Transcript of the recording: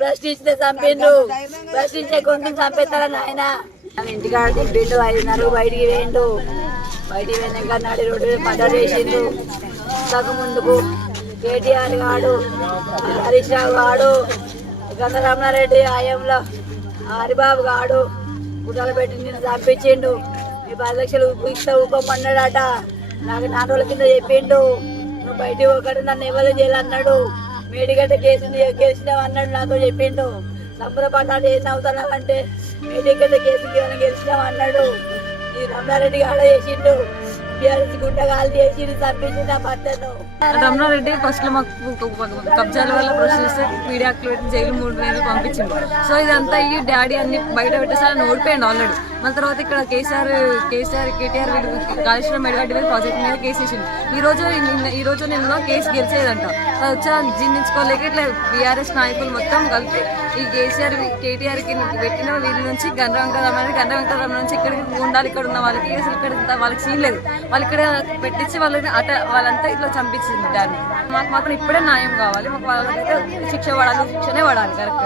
ప్రశ్నిస్తే చంపిండు, ప్రశ్నించే కొంచెం చంపేస్తారా నాయన. ఇంటికాడ దింపిండు, 5:30 బయటికి వేయండు. బయటికి పోయినాక నాడి రోడ్డు మర్డర్ చేసిండు. ఇంతకు ముందుకు కేటీఆర్ గాడు, హరీష్ రావు గాడు, గంగరమణారెడ్డి ఆయంలో హరిబాబు గాడు గుడ్డలు పెట్టి నేను చంపించిండు. ఈ 10 లక్షలు ఇస్తా ఊపమన్నాడట. నాకు 4 రోజుల కింద చెప్పిండు, నువ్వు బయటికి ఒకటి నన్ను ఎవరు చేయాలన్నాడు. మేడిగడ్డ కేసు గెలిచినావు అన్నాడు, నాతో చెప్పిండు. సంబరపడ్డాడు ఏం అవుతానంటే మేడిగడ్డ కేసు గెలిచినావు అన్నాడు. ఈ రమణారెడ్డి గాడ చేసిండు, టీఆర్ఎస్ గుండగాలు చేసి చంపించి నా భర్తను. రమణారెడ్డి ఫస్ట్ లో మాకు కబ్జాల వల్ల ప్రొసెస్ పీడియాక్లు పెట్టి జైలు 3 నెలలు పంపించింది. సో ఇదంతా ఈ డాడీ అన్ని బయట పెట్టేసారి ఓడిపోయింది ఆల్రెడీ. మన తర్వాత ఇక్కడ కేటీఆర్ కాళేశ్వరం మేడిగడ్డ మీద ప్రాజెక్ట్ మీద కేసు వేసింది. ఈ రోజు నిన్న కేసు గెలిచేదంట. వచ్చా జీర్ణించుకోలేక ఇట్లా బీఆర్ఎస్ నాయకులు మొత్తం కలిపి ఈ కేటీఆర్కి పెట్టిన వీళ్ళ నుంచి గండ్ర వెంకటరమణ నుంచి ఇక్కడికి ఉండాలి. ఇక్కడ ఉన్న వాళ్ళకి అసలు ఇక్కడ వాళ్ళకి సీన్ లేదు. వాళ్ళు ఇక్కడ పెట్టించి వాళ్ళంతా ఇట్లా చంపించింది దాన్ని. మాకు మాత్రం ఇప్పుడే న్యాయం కావాలి. మాకు వాళ్ళకైతే శిక్షనే పడాలి కరెక్ట్.